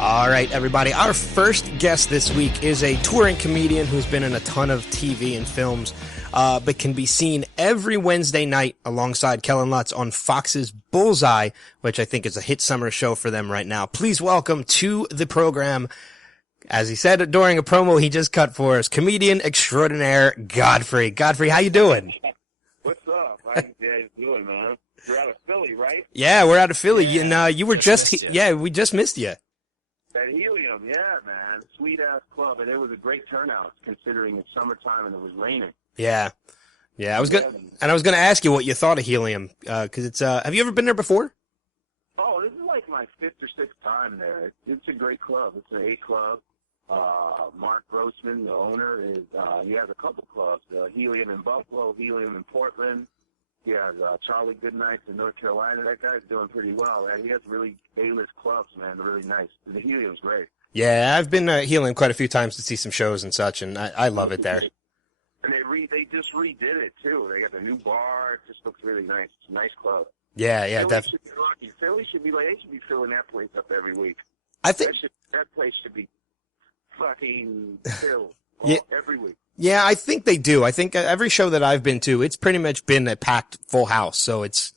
All right, everybody. Our first guest this week is a touring comedian who's been in a ton of TV and films, but can be seen every Wednesday night alongside Kellen Lutz on Fox's Bullseye, which I think is a hit summer show for them right now. Please welcome to the program, as he said during a promo he just cut for us, comedian extraordinaire Godfrey. Godfrey, how you doing? What's up? How you guys doing, man? You're out of Philly, right? Yeah, we're out of Philly. Yeah, you were we just missed you. That Helium, yeah, man. Sweet-ass club, and it was a great turnout, considering it's summertime and it was raining. Yeah. I was gonna ask you what you thought of Helium, cause it's, have you ever been there before? Oh, this is like my fifth or sixth time there. It's a great club. It's an A club. Mark Grossman, the owner, he has a couple clubs, Helium in Buffalo, Helium in Portland. He has Charlie Goodnight in North Carolina. That guy's doing pretty well. He has really A-list clubs, man. They're really nice. The Helium's great. Yeah, I've been Helium quite a few times to see some shows and such, and I love it there. And they just redid it, too. They got the new bar. It just looks really nice. It's a nice club. Yeah, definitely. Philly should be they should be filling that place up every week. I think that place should be fucking filled every week. Yeah, I think they do. I think every show that I've been to, it's pretty much been a packed full house. So it's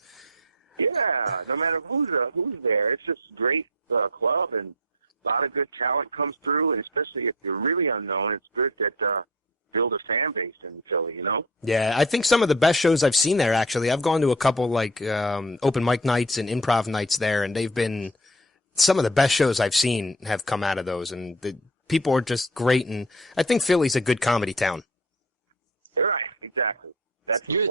no matter who's there, it's just a great club, and a lot of good talent comes through, and especially if you're really unknown, it's good that build a fan base in Philly, you know? Yeah, I think some of the best shows I've seen there, actually. I've gone to a couple like open mic nights and improv nights there, and they've been some of the best shows I've seen have come out of those, and the people are just great, and I think Philly's a good comedy town. Right, exactly. That's you're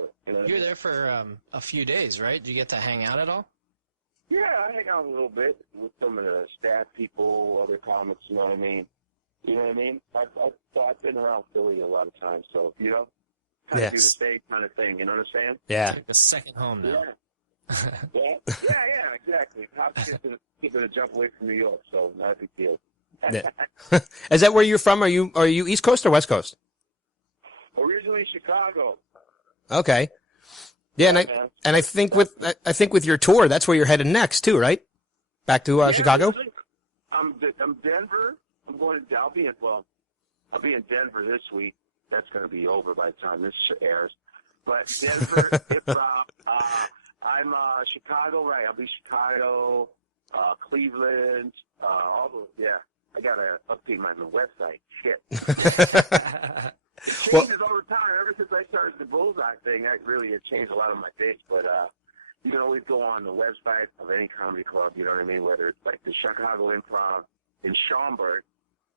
there for a few days, right? Do you get to hang out at all? Yeah, I hang out a little bit with some of the staff people, other comics, you know what I mean? I've been around Philly a lot of times, so, kind of do the same kind of thing, you know what I'm saying? Yeah. It's like the second home now. Yeah, exactly. I'm keeping a jump away from New York, so not a big deal. Yeah. Is that where you're from? Are you East Coast or West Coast? Originally Chicago. Okay. Yeah, and I think with your tour, that's where you're headed next too, right? Back to Chicago. I'm Denver. I'll be in Denver this week. That's going to be over by the time this airs. But Denver, I'm Chicago, right? I'll be Chicago, Cleveland, all those. Yeah. I gotta update my website. Shit. It changes all the time. Ever since I started the Bullseye thing, it changed a lot of my dates. But you can always go on the website of any comedy club. You know what I mean? Whether it's like the Chicago Improv in Schaumburg,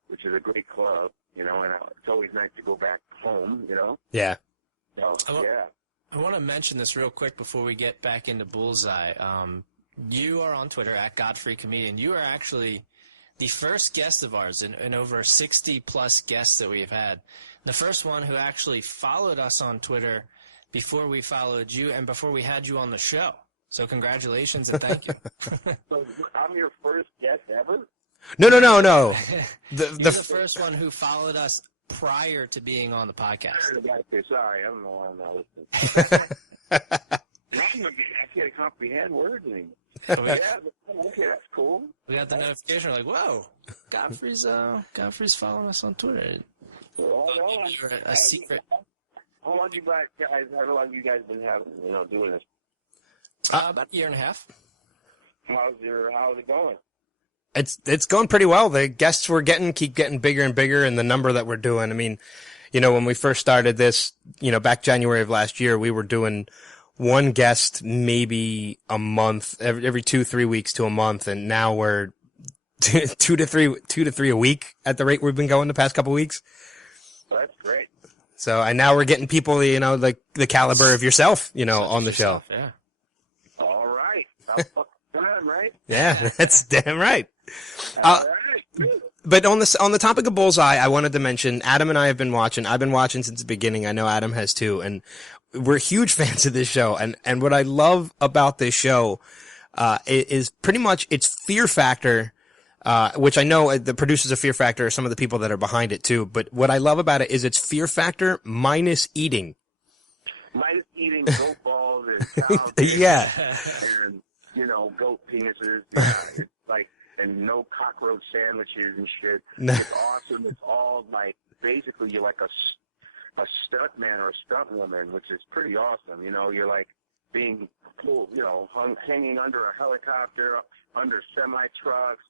which is a great club. And it's always nice to go back home. Yeah. So, I want to mention this real quick before we get back into Bullseye. You are on Twitter at Godfrey Comedian. You are actually the first guest of ours in over 60-plus guests that we've had. The first one who actually followed us on Twitter before we followed you and before we had you on the show. So congratulations and thank you. So I'm your first guest ever? No. You're the first one who followed us prior to being on the podcast. Sorry, I don't know why I'm not listening. I can't comprehend words anymore. Okay, that's cool. We got the notification. We're like, whoa, Godfrey's following us on Twitter. You're a secret. How long have you guys been doing this? About a year and a half. How's it going? It's going pretty well. The guests we're keep getting bigger and bigger, and the number that we're doing. I mean, when we first started this, back January of last year, we were doing one guest maybe a month, every 2-3 weeks to a month, and now we're two to three a week at the rate we've been going the past couple of weeks. Well, that's great. So, and now we're getting people, like the caliber of yourself, on the show. Yeah. All right. Damn right. Yeah, that's damn right. All right. But on the topic of Bullseye, I wanted to mention Adam and I have been watching. I've been watching since the beginning. I know Adam has too, and we're huge fans of this show. And what I love about this show is pretty much its Fear Factor, which I know the producers of Fear Factor are some of the people that are behind it too. But what I love about it is its Fear Factor minus eating. Minus eating goat balls and cows. Yeah. And, goat penises. And no cockroach sandwiches and shit. No. It's awesome. It's all like, basically you're like a stunt man or a stunt woman, which is pretty awesome. You know, you're like being pulled, you know, hanging under a helicopter, under semi-trucks,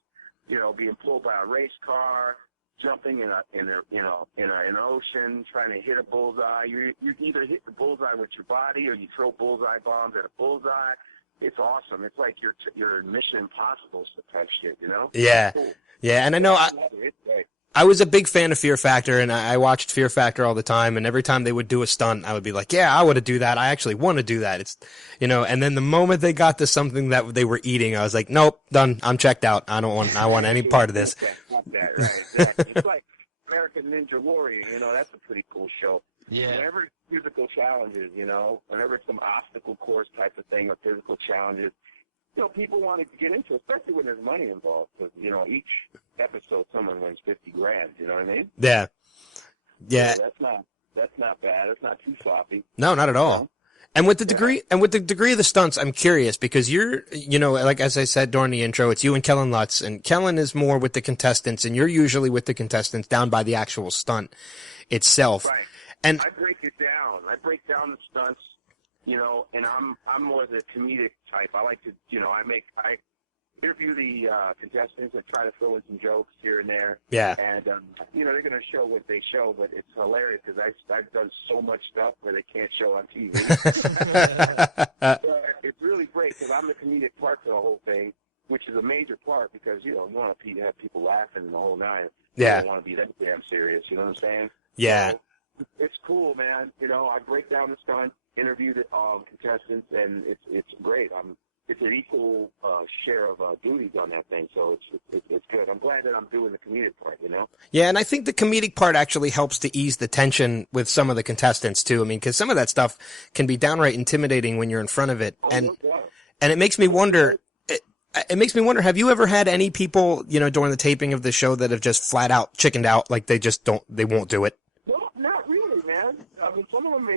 you know, being pulled by a race car, jumping in an ocean, trying to hit a bullseye. You either hit the bullseye with your body or you throw bullseye bombs at a bullseye. It's awesome. It's like your Mission Impossible type shit, you know? Yeah. Cool. Yeah, and I know It's great. I was a big fan of Fear Factor, and I watched Fear Factor all the time, and every time they would do a stunt, I would be like, yeah, I want to do that. I actually want to do that. It's, you know, and then the moment they got to something that they were eating, I was like, nope, done. I'm checked out. I want any part of this. Fuck that, right, exactly. It's like American Ninja Warrior, you know, that's a pretty cool show. Yeah. Whenever it's physical challenges, you know, whenever it's some obstacle course type of thing or physical challenges, you know, people want to get into it, especially when there's money involved. Because, you know, each episode someone wins $50,000. You know what I mean? Yeah. Yeah. So that's not bad. It's not too sloppy. No, not at all. And with the degree of the stunts, I'm curious because you're, you know, like as I said during the intro, it's you and Kellen Lutz, and Kellen is more with the contestants, and you're usually with the contestants down by the actual stunt itself. Right. And I break it down. I break down the stunts. You know, and I'm more the comedic type. I like to, you know, I interview the contestants and try to throw in some jokes here and there. Yeah. And you know, they're going to show what they show, but it's hilarious because I've done so much stuff where they can't show on TV. It's really great because I'm the comedic part to the whole thing, which is a major part because you know you want to have people laughing the whole night. Yeah. You don't want to be that damn serious. You know what I'm saying? yeah. So, it's cool, man. You know, I break down the stunt, interview the contestants, and it's great. It's an equal share of duties on that thing, so it's good. I'm glad that I'm doing the comedic part, you know? Yeah, and I think the comedic part actually helps to ease the tension with some of the contestants too. I mean, because some of that stuff can be downright intimidating when you're in front of it, and it makes me wonder. It makes me wonder, have you ever had any people, you know, during the taping of the show that have just flat out chickened out, like they won't do it? No, not really, man. I mean, some of them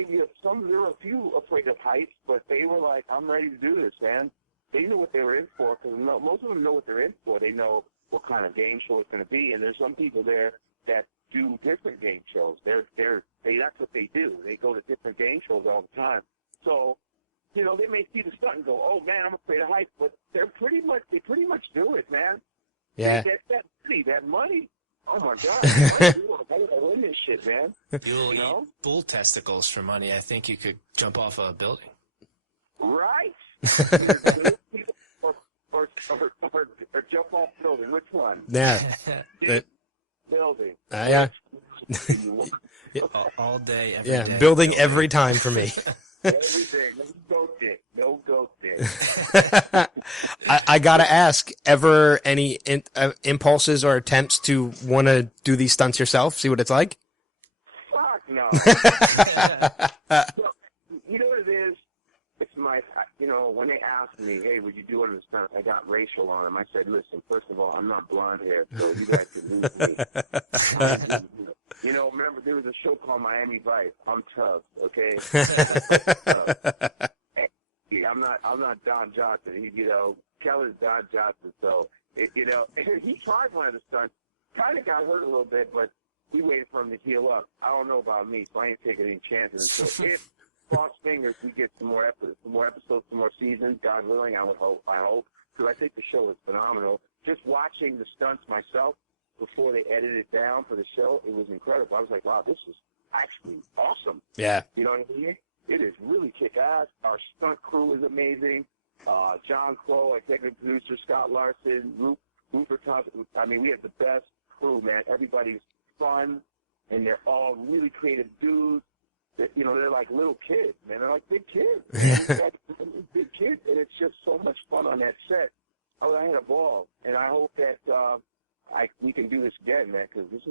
there were a few afraid of heights, but they were like, I'm ready to do this, man. They knew what they were in for, because most of them know what they're in for. They know what kind of game show it's going to be, and there's some people there that do different game shows. That's what they do. They go to different game shows all the time. So, you know, they may see the stunt and go, "Oh man, I'm afraid of heights," but they pretty much do it, man. Yeah. That money. Oh my God! I want to win this shit, man. You'll eat bull testicles for money. I think you could jump off a building. Right? or jump off building. Which one? Yeah. Building. Yeah. All day, every day. Yeah, building every time for me. Everything. No goat dick. I gotta ask, ever any impulses or attempts to want to do these stunts yourself? See what it's like? Fuck no. You know what it is? It's when they asked me, hey, would you do one of the stunts? I got racial on them. I said, listen, first of all, I'm not blonde hair, so you guys can lose me. You know, remember there was a show called Miami Vice. I'm tough, okay? I'm not Don Johnson. Keller's Don Johnson. So, he tried one of the stunts. Kind of got hurt a little bit, but we waited for him to heal up. I don't know about me, so I ain't taking any chances. So if cross fingers, we get some more episodes, some more seasons. God willing, I hope, because I think the show is phenomenal. Just watching the stunts myself before they edited it down for the show, it was incredible. I was like, wow, this is actually awesome. Yeah. You know what I mean? It is really kick-ass. Our stunt crew is amazing. John Crow, executive producer, Scott Larson, Rupert Thompson. I mean, we have the best crew, man. Everybody's fun, and they're all really creative dudes. They're like little kids, man. They're like big kids. Big kids, and it's just so much fun on that set. I had a ball, and I hope that we can do this again, man, because this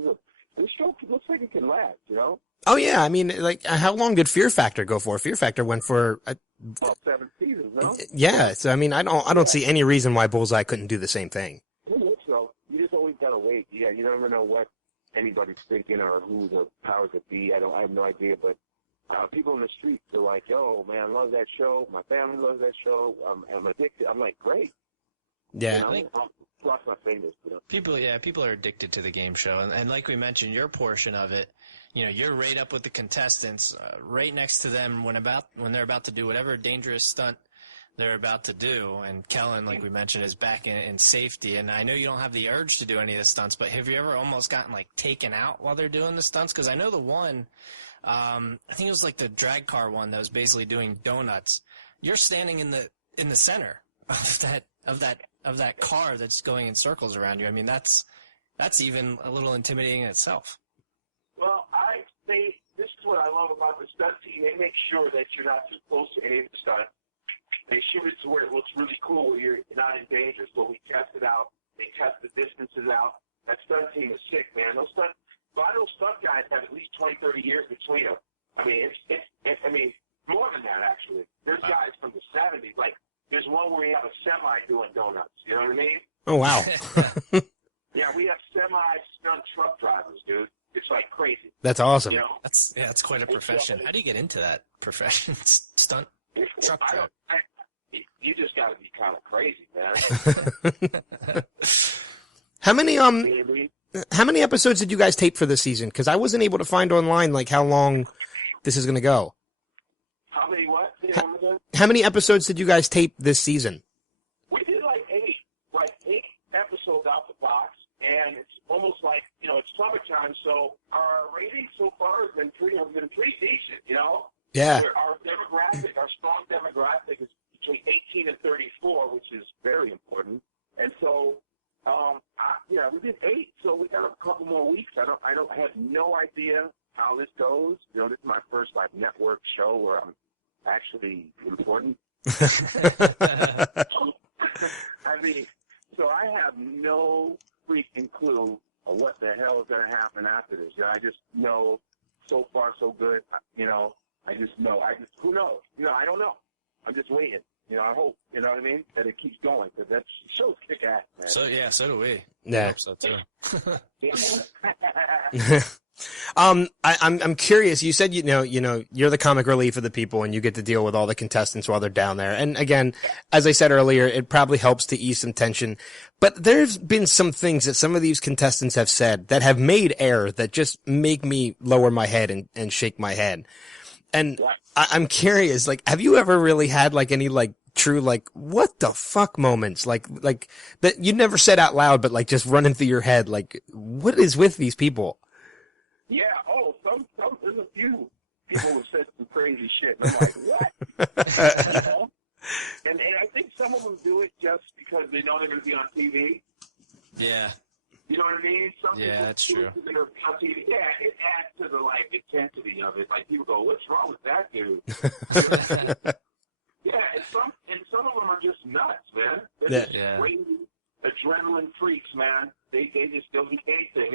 show looks like it can last, you know? Oh, yeah. I mean, like, how long did Fear Factor go for? Fear Factor went for 7 seasons, no? Yeah. So, I mean, I don't see any reason why Bullseye couldn't do the same thing. I think so. You just always gotta wait. Yeah, you never know what anybody's thinking or who the powers that be. I have no idea, but people in the streets are like, yo, man, I love that show. My family loves that show. I'm addicted. I'm like, great. Yeah. You know? cross my fingers. You know? People are addicted to the game show, and like we mentioned, your portion of it, you're right up with the contestants, right next to them when they're about to do whatever dangerous stunt they're about to do. And Kellen, like we mentioned, is back in safety. And I know you don't have the urge to do any of the stunts, but have you ever almost gotten like taken out while they're doing the stunts? Because I know the one, I think it was like the drag car one that was basically doing donuts. You're standing in the center of that car that's going in circles around you. I mean, that's even a little intimidating in itself. Well, this is what I love about the stunt team. They make sure that you're not too close to any of the stunts. They shoot it to where it looks really cool, where you're not in danger. So we test it out. They test the distances out. That stunt team is sick, man. A lot of those stunt guys have at least 20, 30 years between them. I mean, it's more than that, actually. There's guys from the 70s. Like, there's one where we have a semi doing donuts. You know what I mean? Oh, wow. Yeah, we have semi-stunt truck drivers, dude. It's like crazy. That's awesome. You know? That's quite a profession. How do you get into that profession? Stunt truck driver. You just got to be kind of crazy, man. How many episodes did you guys tape for this season? Because I wasn't able to find online like how long this is going to go. How many what? How many episodes did you guys tape this season? We did like eight episodes out the box, and it's almost like it's summertime, so our rating so far has been pretty decent. Yeah. Our strong demographic is between 18 and 34, which is very important. And so, we did 8, so we got a couple more weeks. I have no idea how this goes. This is my first network show where I'm actually important. So I have no freaking clue of what the hell is going to happen after this. I just know so far so good. I just know. Who knows? I don't know. I'm just waiting. I hope, you know what I mean, that it keeps going, because that show's kick-ass, man. So do we. Yeah. I hope so, too. I'm curious. You said, you're the comic relief of the people and you get to deal with all the contestants while they're down there. And again, as I said earlier, it probably helps to ease some tension. But there's been some things that some of these contestants have said that have made air that just make me lower my head and shake my head. And I'm curious, have you ever really had any true what the fuck moments like that you never said out loud, but just running through your head, what is with these people? Yeah. Oh, there's a few people who said some crazy shit. And I'm like, what? And I think some of them do it just because they know they're going to be on TV. Yeah. You know what I mean? That's true. Yeah, it adds to the intensity of it. People go, "What's wrong with that dude?" Yeah, and some of them are just nuts, man. They're just crazy adrenaline freaks, man. They'll do anything.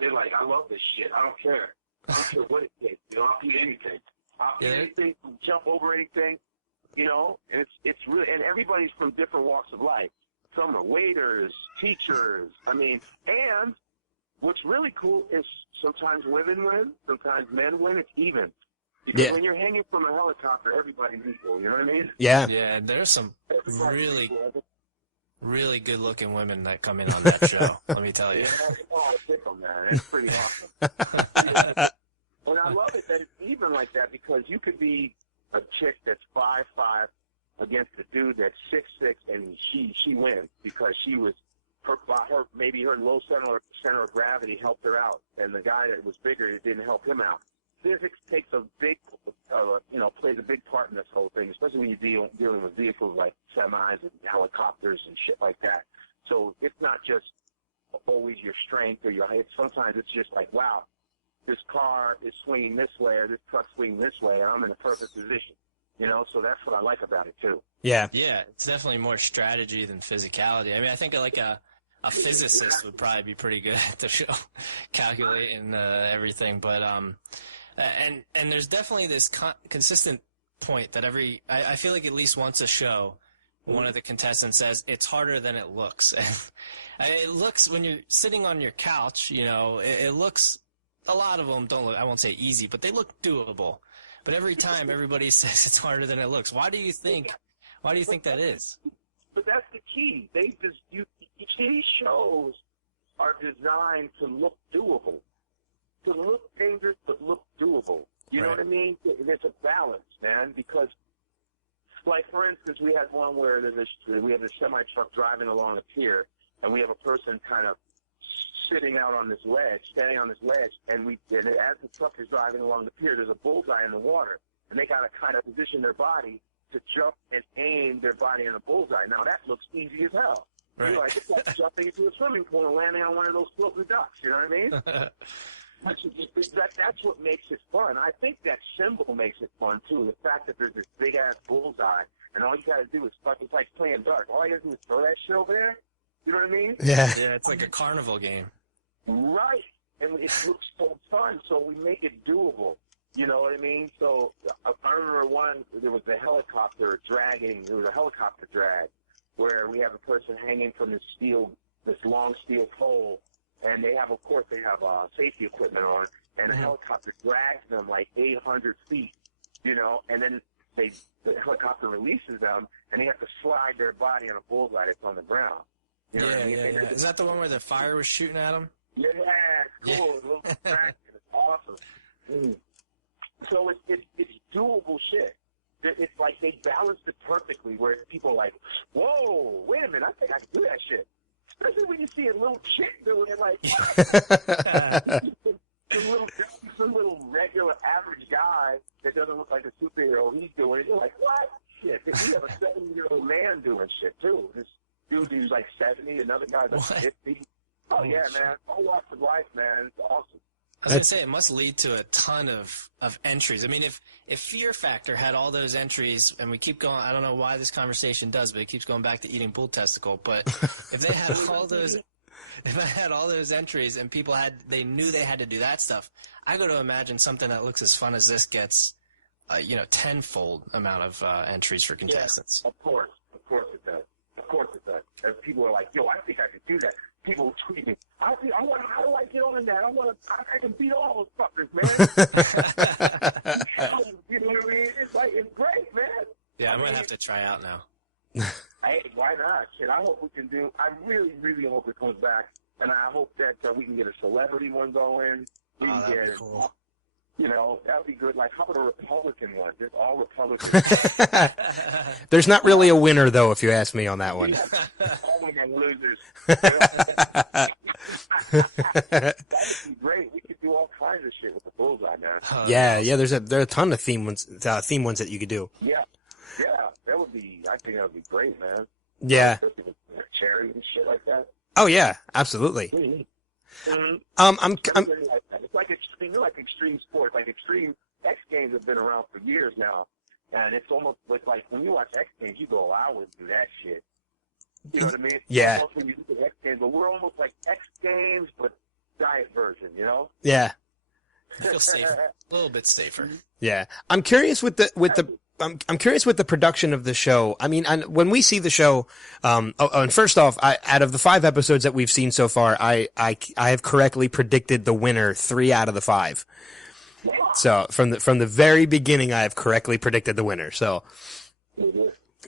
They're like, "I love this shit. I don't care. I don't care what it takes. I'll do anything. I'll do anything. Jump over anything. And it's really, and everybody's from different walks of life. Some are waiters, teachers. And what's really cool is sometimes women win, sometimes men win. It's even. Because when you're hanging from a helicopter, everybody's equal. You know what I mean? Yeah. Yeah, there's some really good-looking women that come in on that show, let me tell you. Yeah, I pick them, man. It's pretty awesome. And I love it that it's even like that, because you could be a chick that's 5'5", against a dude that's 6'6", and she wins because she was maybe her low center of gravity helped her out, and the guy that was bigger, it didn't help him out. Physics takes a big, plays a big part in this whole thing, especially when you're dealing with vehicles like semis and helicopters and shit like that. So it's not just always your strength or your height. Sometimes it's just wow, this car is swinging this way or this truck's swinging this way, and I'm in a perfect position. So that's what I like about it, too. Yeah. Yeah, it's definitely more strategy than physicality. I think a physicist would probably be pretty good at the show, calculating everything. But and there's definitely this consistent point that I feel like at least once a show, one of the contestants says, it's harder than it looks. And it looks, when you're sitting on your couch, it looks, a lot of them don't look, I won't say easy, but they look doable. But every time everybody says it's harder than it looks. Why do you think that is? But that's the key. these shows are designed to look doable, to look dangerous but look doable. You know what I mean? There's a balance, man, because, like, for instance, we had one where we have a semi-truck driving along a pier, and we have a person kind of sitting out on this ledge, standing on this ledge, and as the truck is driving along the pier, there's a bullseye in the water, and they got to kind of position their body to jump and aim their body in a bullseye. Now, that looks easy as hell. Right. You know, it's like jumping into a swimming pool and landing on one of those floating ducks, you know what I mean? That's what makes it fun. I think that symbol makes it fun, too, the fact that there's this big-ass bullseye, and all you got to do is it's like playing dark. All you got to do is throw that shit over there. You know what I mean? Yeah. Yeah, it's like a carnival game. Right. And it looks so fun, so we make it doable. You know what I mean? So I remember there was a helicopter drag, where we have a person hanging from this long steel pole, and they have safety equipment on, and the helicopter drags them like 800 feet, you know, and then the helicopter releases them, and they have to slide their body on a bullseye that's on the ground. You know what I mean? Yeah. Is that the one where the fire was shooting at them? Yeah, it's cool. It's a little distracting. It's awesome. So it's doable shit. It's like they balanced it perfectly where people are like, whoa, wait a minute, I think I can do that shit. Especially when you see a little chick doing it like, some little regular average guy that doesn't look like a superhero, he's doing it. You're like, what? Shit, we have a 70-year-old man doing shit, too. This dude who's like 70, another guy's like 50. Oh, yeah, man. All walks of life, man. It's awesome. I was going to say, it must lead to a ton of entries. I mean, if Fear Factor had all those entries, and we keep going, I don't know why this conversation does, but it keeps going back to eating bull testicle, but if they had all those entries and people they knew they had to do that stuff, I go to imagine something that looks as fun as this gets, tenfold amount of entries for contestants. Yeah, of course it does. Of course it does. And people are like, yo, I think I could do that. People tweet me, how do I get on that? I can beat all those fuckers, man. You know what I mean? It's great, man. Yeah, I might have to try out now. Hey, why not? Shit, I hope we can do, I really, really hope it comes back. And I hope that we can get a celebrity one going. We can that'd be cool. You know, that would be good. Like, how about a Republican one? Just all Republicans. There's not really a winner, though, if you ask me on that one. All of them losers. That would be great. We could do all kinds of shit with the Bullseye, man. Yeah. There are a ton of theme ones that you could do. Yeah. That would be. I think that would be great, man. Yeah. Charity and shit like that. Oh yeah, absolutely. Mm-hmm. It's like extreme sports. Like extreme X Games have been around for years now, and it's almost like when you watch X Games, you go, I would do that shit. You know what I mean? Yeah. Almost when you look at X Games, but we're almost like X Games, but diet version. You know? Yeah. I feel safer, a little bit safer. Yeah, I'm curious with the. I'm curious with the production of the show. I mean, when we see the show, and first off, out of the 5 episodes that we've seen so far, I have correctly predicted the winner 3 out of the 5. So from the very beginning, I have correctly predicted the winner. So,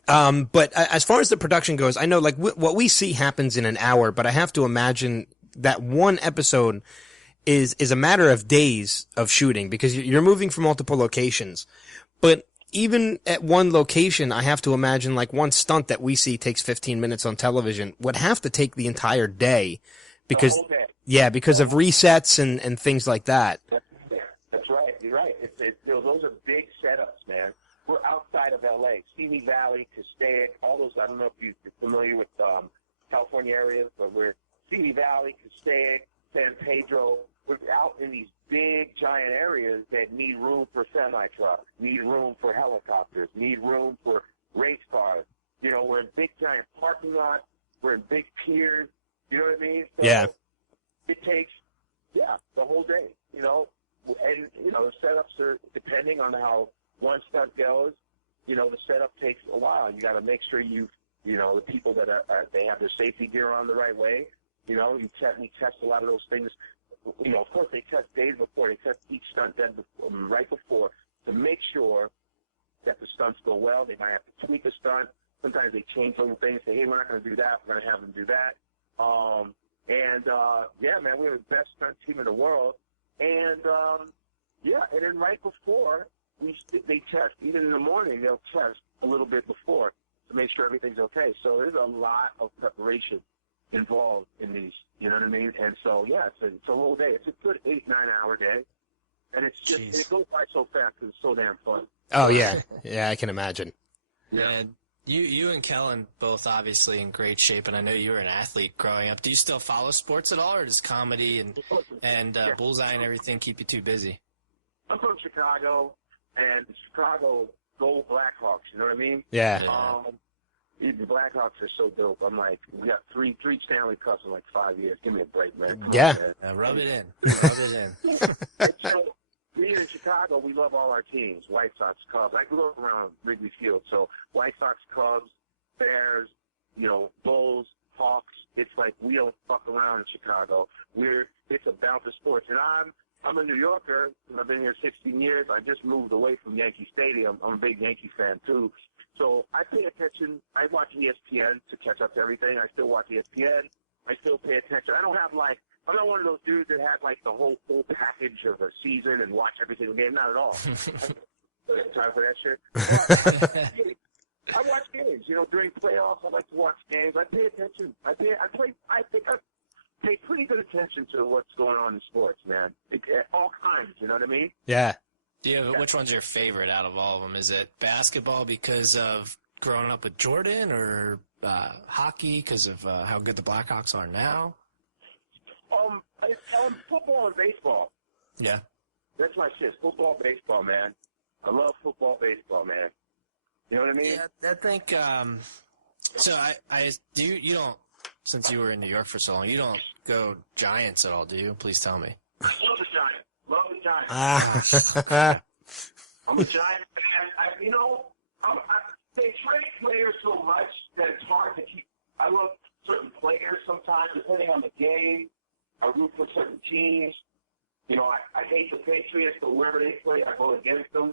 but as far as the production goes, I know like what we see happens in an hour, but I have to imagine that one episode is a matter of days of shooting because you're moving from multiple locations, but even at one location, I have to imagine like one stunt that we see takes 15 minutes on television would have to take the entire day because, because of resets and things like that. That's right. You're right. Those are big setups, man. We're outside of L.A., Simi Valley, Castaic, all those. I don't know if you're familiar with California areas, but we're Simi Valley, Castaic, San Pedro. We're out in these big, giant areas that need room for semi-trucks, need room for helicopters, need room for race cars. You know, we're in big, giant parking lots. We're in big piers. You know what I mean? So yeah. It takes, the whole day, you know. And, you know, the setups are, depending on how one stunt goes, you know, the setup takes a while. You got to make sure the people that they have their safety gear on the right way. You know, we test a lot of those things. You know, of course, they test days before. They test each stunt right before to make sure that the stunts go well. They might have to tweak a stunt. Sometimes they change little things. Say, hey, we're not going to do that. We're going to have them do that. Yeah, man, we were the best stunt team in the world. And, and then right before, they test. Even in the morning, they'll test a little bit before to make sure everything's okay. So there's a lot of preparation involved in these, you know what I mean? And so, yeah, it's a whole day. It's a good 8-9-hour day. And it's just, and it goes by so fast because it's so damn fun. Oh, yeah. Yeah, I can imagine. Yeah. And you and Kellen both obviously in great shape, and I know you were an athlete growing up. Do you still follow sports at all, or does comedy and Bullseye and everything keep you too busy? I'm from Chicago, and Chicago go Blackhawks, you know what I mean? Yeah. The Blackhawks are so dope. I'm like, we got three Stanley Cups in like 5 years. Give me a break, man. Come yeah. on, man. Rub it in. Rub it in. So, we in Chicago, we love all our teams. White Sox, Cubs. I grew up around Wrigley Field, so White Sox, Cubs, Bears, Bulls, Hawks. It's like we don't fuck around in Chicago. It's about the sports. And I'm a New Yorker, and I've been here 16 years. I just moved away from Yankee Stadium. I'm a big Yankee fan, too. So I pay attention. I watch ESPN to catch up to everything. I still watch ESPN. I still pay attention. I'm not one of those dudes that has like the whole full package of a season and watch every single game. Not at all. I don't have time for that shit. I watch games. During playoffs, I like to watch games. I pay attention. I think I pay pretty good attention to what's going on in sports, man. All kinds. You know what I mean? Yeah. Which one's your favorite out of all of them? Is it basketball because of growing up with Jordan, or hockey because of how good the Blackhawks are now? Football and baseball. Yeah. That's my shit. Football, baseball, man. I love football, baseball, man. You know what I mean? Yeah, I think, so you don't, since you were in New York for so long, you don't go Giants at all, do you? Please tell me. Love the Giants. Love the Giants. I'm a Giants fan. They trade players so much that it's hard to keep. I love certain players sometimes, depending on the game. I root for certain teams. I hate the Patriots, but wherever they play, I go against them.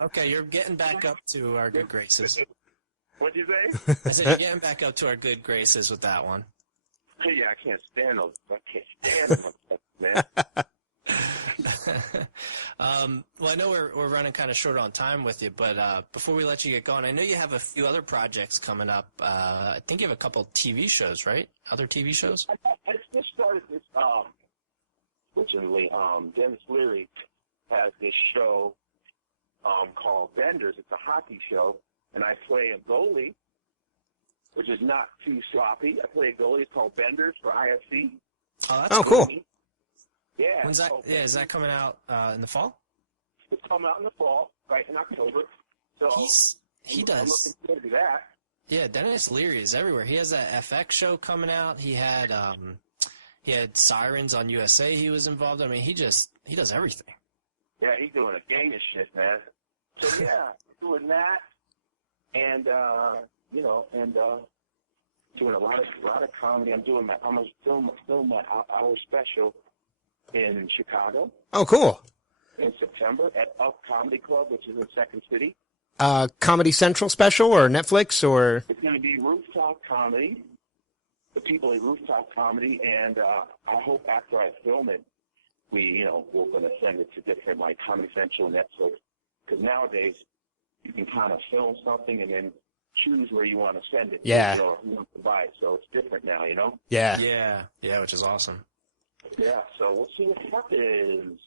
Okay, you're getting back up to our good graces. What'd you say? I said you're getting back up to our good graces with that one. Yeah, I can't stand them. I can't stand them, man. Well, I know we're running kind of short on time with you, but before we let you get going, I know you have a few other projects coming up. I think you have a couple TV shows, right? Other TV shows? I just started this, fortunately, Dennis Leary has this show called Benders. It's a hockey show, and I play a goalie, which is not too sloppy. I play a goalie. It's called Benders for IFC. Oh, that's cool. Yeah. When's that? Is that coming out in the fall? It's coming out in the fall, right in October. So he does. I'm looking forward to that. Yeah, Dennis Leary is everywhere. He has that FX show coming out. He had Sirens on USA. He was involved. I mean, he does everything. Yeah, he's doing a gang of shit, man. So yeah, doing that, and doing a lot of comedy. I'm gonna film my hour special in Chicago. Oh, cool. In September at Up Comedy Club, which is in Second City. Comedy Central special or Netflix or? It's going to be rooftop comedy. The people at rooftop comedy, and I hope after I film it, we're going to send it to different like Comedy Central, Netflix, because nowadays you can kind of film something and then choose where you want to send it. Yeah. Who wants to buy it. So it's different now, Yeah. Yeah, which is awesome. Yeah, so we'll see what happens.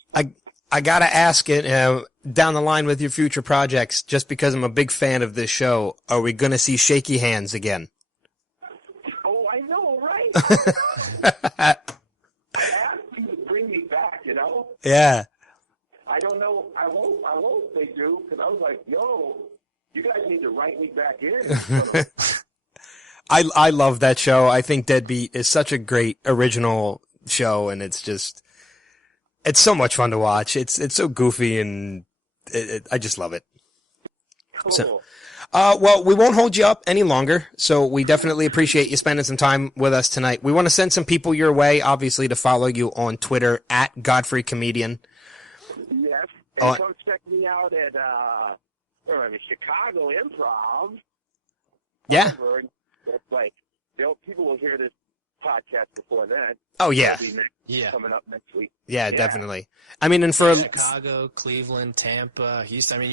I gotta ask it down the line with your future projects, just because I'm a big fan of this show. Are we gonna see shaky hands again? Oh, I know, right? I asked you to bring me back, Yeah. I don't know. I hope they do, because I was like, yo, you guys need to write me back in. I love that show. I think Deadbeat is such a great original show, and it's so much fun to watch. It's so goofy, and I just love it. Cool. So, well, we won't hold you up any longer, so we definitely appreciate you spending some time with us tonight. We want to send some people your way, obviously, to follow you on Twitter at Godfrey Comedian. Yes, and come check me out at Chicago Improv. Yeah. That's like, people will hear this podcast before then. Oh, yeah. Coming up next week. Yeah, definitely. I mean, and for Chicago, Cleveland, Tampa, Houston. I mean,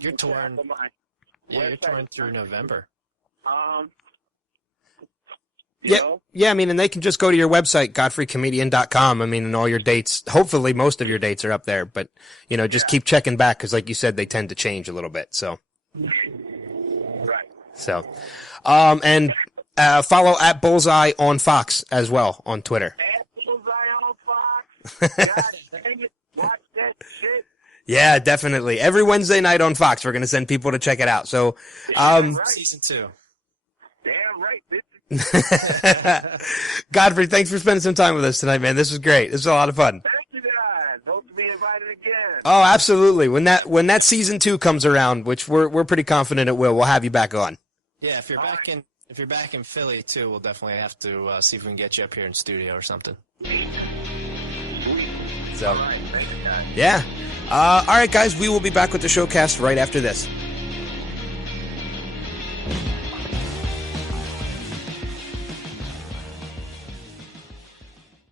you're touring. Yeah, you're touring through November. Yeah, I mean, and they can just go to your website, godfreycomedian.com. I mean, and all your dates, hopefully most of your dates are up there, but, you know, just keep checking back because, like you said, they tend to change a little bit, so. Right. So, and follow at Bullseye on Fox as well on Twitter. At Bullseye on Fox. God dang it. Watch that shit. Yeah, definitely. Every Wednesday night on Fox, we're going to send people to check it out. So, Season 2. Damn right, bitch. Godfrey, thanks for spending some time with us tonight, man. This was great. This was a lot of fun. Thank you, guys. Hope to be invited again. Oh, absolutely. When that season 2 comes around, which we're pretty confident it will, we'll have you back on. Yeah, if you're back in Philly too, we'll definitely have to see if we can get you up here in studio or something. So, All right, thank you, guys. yeah. All right, guys, we will be back with the showcast right after this.